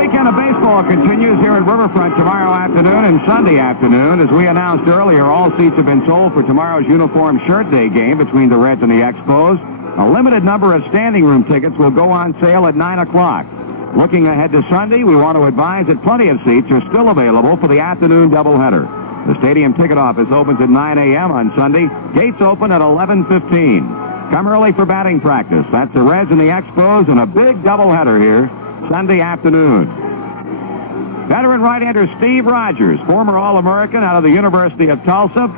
weekend of baseball continues here at Riverfront tomorrow afternoon and Sunday afternoon. As we announced earlier, all seats have been sold for tomorrow's uniform shirt day game between the Reds and the Expos. A limited number of standing room tickets will go on sale at 9 o'clock. Looking ahead to Sunday, we want to advise that plenty of seats are still available for the afternoon doubleheader. The stadium ticket office opens at 9 a.m. on Sunday. Gates open at 11:15. Come early for batting practice. That's the Reds and the Expos and a big doubleheader here Sunday afternoon. Veteran right-hander Steve Rogers, former All-American out of the University of Tulsa.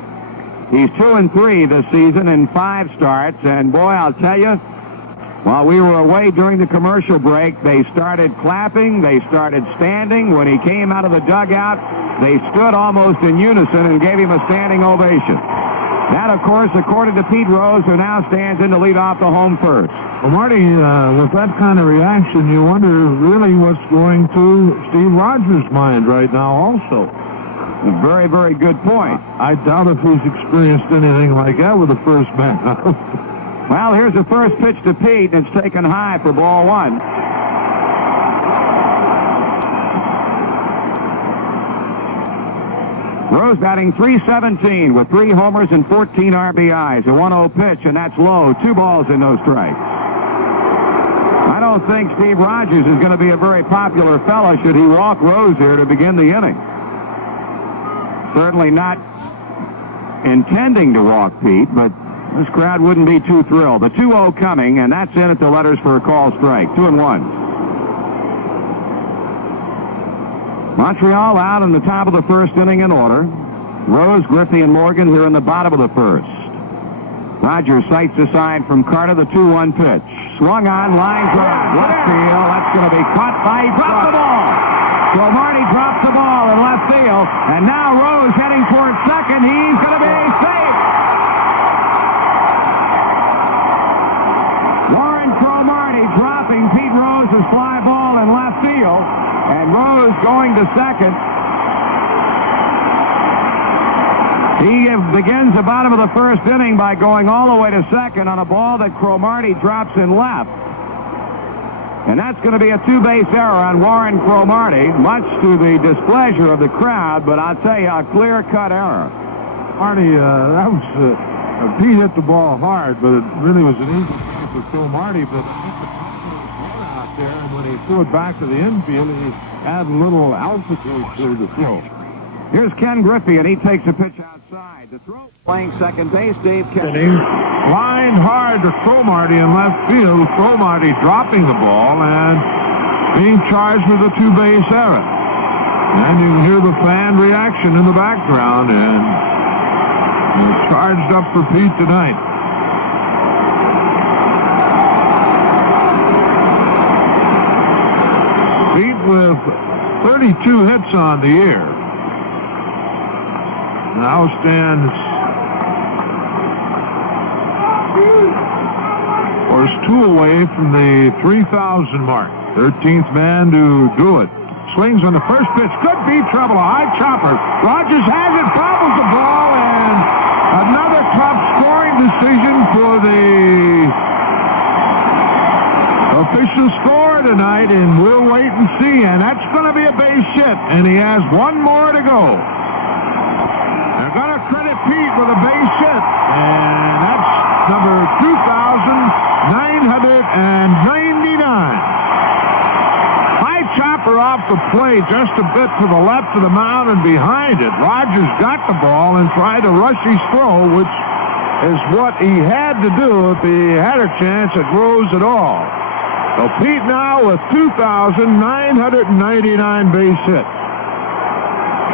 He's 2-3 this season in 5 starts. And boy, I'll tell you, while we were away during the commercial break, they started clapping, they started standing. When he came out of the dugout, they stood almost in unison and gave him a standing ovation. That, of course, according to Pete Rose, who now stands in to lead off the home first. Well, Marty, with that kind of reaction, you wonder really what's going through Steve Rogers' mind right now also. A very, very good point. I doubt if he's experienced anything like that with the first man out. Well, here's the first pitch to Pete, and it's taken high for ball 1. Rose batting .317 with 3 homers and 14 RBIs. A 1-0 pitch, and that's low. 2 balls and no strikes. I don't think Steve Rogers is going to be a very popular fellow should he walk Rose here to begin the inning. Certainly not intending to walk Pete, but this crowd wouldn't be too thrilled. The 2-0 coming, and that's in at the letters for a call strike. 2-1. Montreal out in the top of the first inning in order. Rose, Griffey, and Morgan here in the bottom of the first. Rogers sights the side from Carter, the 2-1 pitch. Swung on, line drive, left field. That's going to be caught by, he dropped the ball. So Marty dropped the ball in left field, and now Rose heading towards second. He's going to be safe. Warren Cromartie dropping Pete Rose's fly ball in left field. And Rose going to second. He begins the bottom of the first inning by going all the way to second on a ball that Cromartie drops in left. And that's going to be a 2-base error on Warren Cromartie, much to the displeasure of the crowd, but I'll tell you, a clear-cut error. Marty, that was, Pete hit the ball hard, but it really was an easy thing for Cromartie, but out there, and when he threw it back to the infield, he had a little altitude to the throw. Here's Ken Griffey, and he takes a pitch outside. The throw playing second base, Dave Kennedy. Line hard to Cromartie in left field. Cromartie dropping the ball and being charged with a 2-base error. And you can hear the fan reaction in the background, and they're charged up for Pete tonight. Pete with 32 hits on the year. Now stands or is 2 away from the 3,000 mark. 13th man to do it. Swings on the first pitch. Could be trouble. A high chopper. Rogers has it. Bobbles the ball, and another top scoring decision for the official score tonight, and we'll wait and see. And that's going to be a base hit, and he has 1 more to go. They're going to credit Pete with a base hit, and that's number 2,999. High chopper off the plate, just a bit to the left of the mound and behind it. Rogers got the ball and tried to rush his throw, which is what he had to do if he had a chance at Rose at all. So Pete now with 2,999 base hits.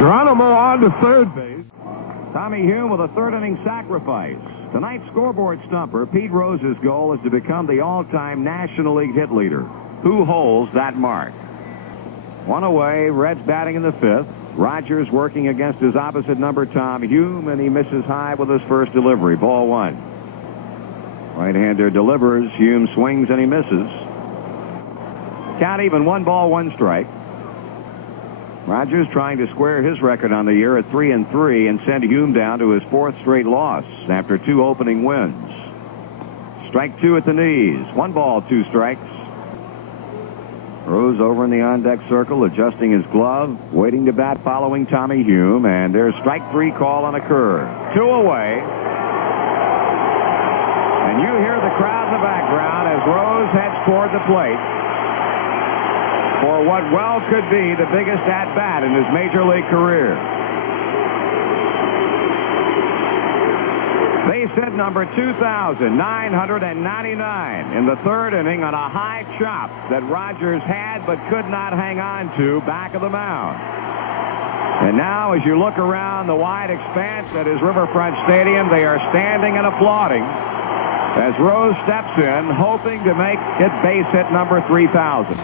Geronimo on to third base. Tommy Hume with a third-inning sacrifice. Tonight's scoreboard stumper, Pete Rose's goal is to become the all-time National League hit leader. Who holds that mark? 1 away, Reds batting in the 5th. Rogers working against his opposite number, Tom Hume, and he misses high with his first delivery. Ball 1. Right-hander delivers. Hume swings and he misses. Count even, 1 ball, 1 strike. Rogers trying to square his record on the year at 3-3 and send Hume down to his 4th straight loss after 2 opening wins. Strike 2 at the knees. 1 ball, 2 strikes. Rose over in the on-deck circle, adjusting his glove, waiting to bat following Tommy Hume, and there's strike 3 call on a curve. 2 away. And you hear the crowd in the background as Rose heads toward the plate for what well could be the biggest at-bat in his major league career. Base hit number 2,999 in the 3rd inning on a high chop that Rogers had but could not hang on to back of the mound. And now as you look around the wide expanse that is Riverfront Stadium, they are standing and applauding as Rose steps in, hoping to make it base hit number 3,000.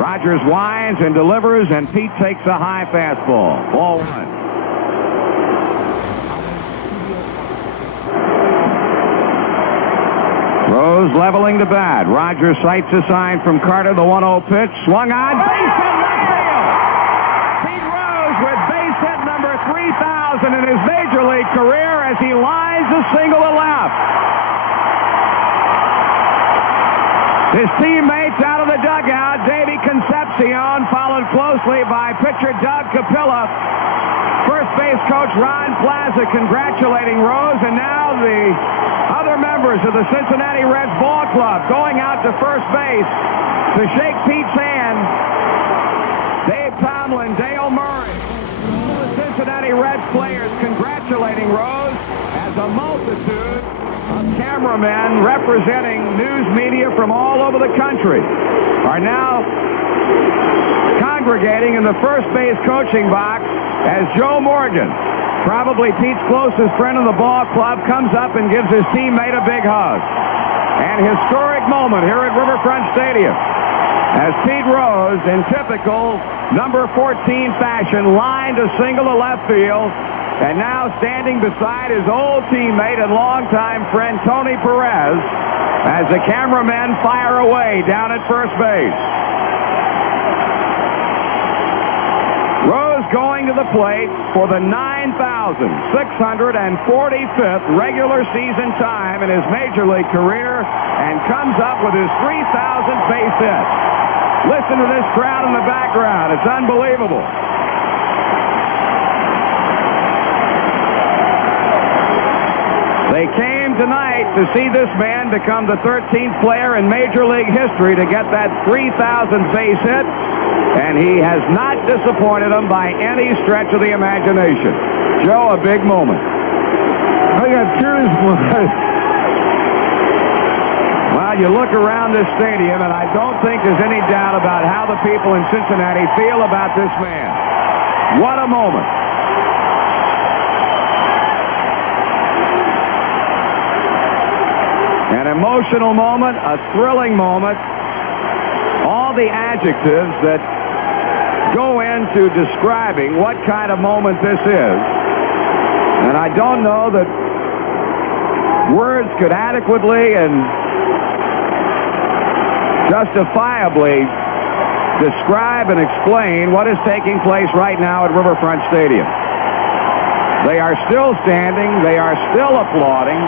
Rogers winds and delivers, and Pete takes a high fastball. Ball 1. Rose leveling the bat. Rogers sights a sign from Carter. The 1-0 pitch. Swung on. Base hit left field. Pete Rose with base hit number 3,000 in his major league career as he lines a single to left. His teammates out of the dugout. Davey Concepcion followed closely by pitcher Doug Capilla. First base coach Ron Plaza congratulating Rose, and now the other members of the Cincinnati Reds ball club going out to first base to shake Pete's hand. Dave Tomlin, Dale Murray, the Cincinnati Reds players congratulating Rose as a multitude of cameramen representing news media from all over the country are now congregating in the first base coaching box as Joe Morgan, probably Pete's closest friend in the ball club, comes up and gives his teammate a big hug. An historic moment here at Riverfront Stadium as Pete Rose, in typical number 14 fashion, lined a single to left field, and now standing beside his old teammate and longtime friend Tony Perez as the cameramen fire away down at first base. Rose going to the plate for the 9,645th regular season time in his major league career and comes up with his 3,000th base hit. Listen to this crowd in the background. It's unbelievable. They came tonight to see this man become the 13th player in Major League history to get that 3,000th base hit, and he has not disappointed them by any stretch of the imagination. Joe, a big moment. I got curious. Well, you look around this stadium, and I don't think there's any doubt about how the people in Cincinnati feel about this man. What a moment. An emotional moment, a thrilling moment, all the adjectives that go into describing what kind of moment this is. And I don't know that words could adequately and justifiably describe and explain what is taking place right now at Riverfront Stadium. They are still standing. They are still applauding.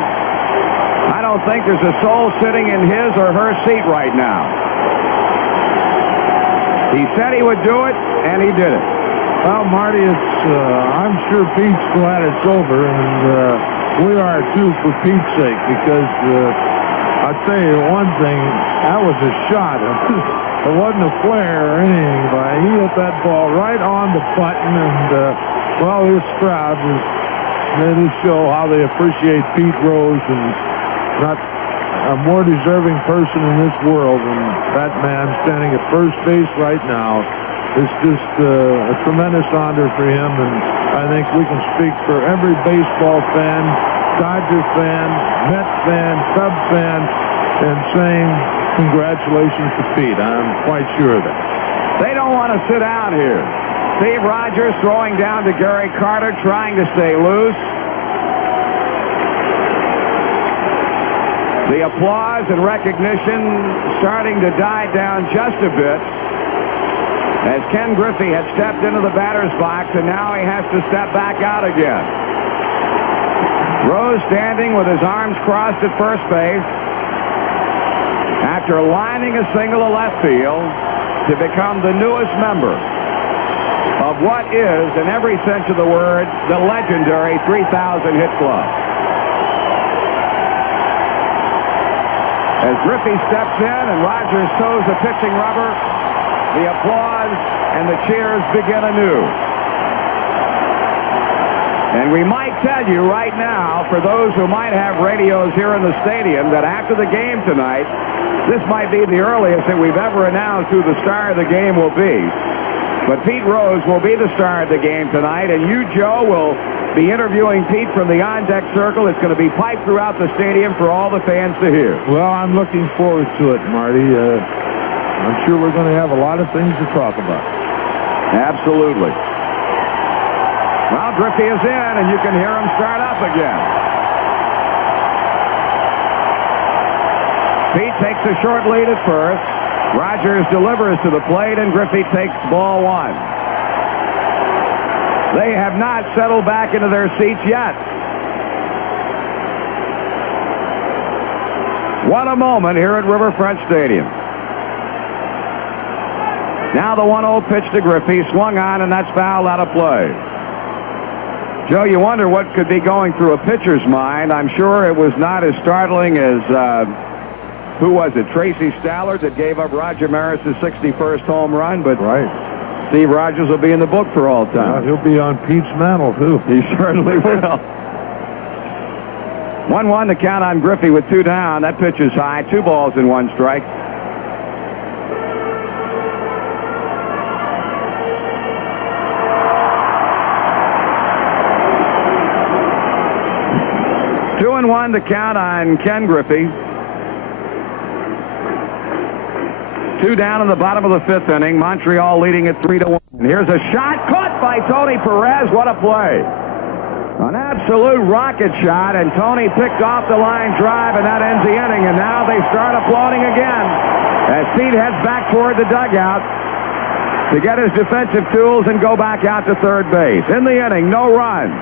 I don't think there's a soul sitting in his or her seat right now. He said he would do it, and he did it. Well, Marty, I'm sure Pete's glad it's over, and we are too for Pete's sake, because I'll tell you one thing, that was a shot. It wasn't a flare or anything, but he hit that ball right on the button, and well, this crowd was there to show how they appreciate Pete Rose, and not a more deserving person in this world than that man standing at first base right now. It's just a tremendous honor for him, and I think we can speak for every baseball fan, Dodger fan, Met fan, Cub fan, and saying congratulations to Pete. I'm quite sure of that. They don't want to sit down here. Steve Rogers throwing down to Gary Carter, trying to stay loose. The applause and recognition starting to die down just a bit as Ken Griffey had stepped into the batter's box, and now he has to step back out again. Rose standing with his arms crossed at first base after lining a single to left field. to become the newest member of what is, in every sense of the word, the legendary 3,000 hit club. As Griffey steps in and Rogers toes the pitching rubber, the applause and the cheers begin anew. And we might tell you right now, for those who might have radios here in the stadium, that after the game tonight, this might be the earliest that we've ever announced who the star of the game will be. But Pete Rose will be the star of the game tonight, and you, Joe, will be interviewing Pete from the on-deck circle. It's going to be piped throughout the stadium for all the fans to hear. Well, I'm looking forward to it, Marty. I'm sure we're going to have a lot of things to talk about. Absolutely. Well, Griffey is in, and you can hear him start up again. Pete takes a short lead at first. Rogers delivers to the plate, and Griffey takes ball one. They have not settled back into their seats yet. What a moment here at Riverfront Stadium. Now the 1-0 pitch to Griffey, swung on, and that's fouled out of play. Joe, you wonder what could be going through a pitcher's mind. I'm sure it was not as startling as, who was it, Tracy Stallard, that gave up Roger Maris's 61st home run, but right. Steve Rogers will be in the book for all time. He'll be on Pete's mantle, too. He certainly will. 1-1 to count on Griffey with 2 down. That pitch is high. 2 balls and 1 strike. Two and 1 to count on Ken Griffey. 2 down in the bottom of the 5th inning. Montreal leading at 3-1. Here's a shot caught by Tony Perez. What a play. An absolute rocket shot, and Tony picked off the line drive, and that ends the inning. And now they start applauding again as Pete heads back toward the dugout to get his defensive tools and go back out to third base. In the inning, no runs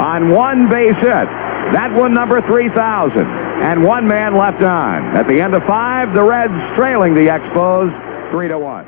on 1 base hit. That one, number 3,000. And 1 man left on. At the end of 5, the Reds trailing the Expos 3-1.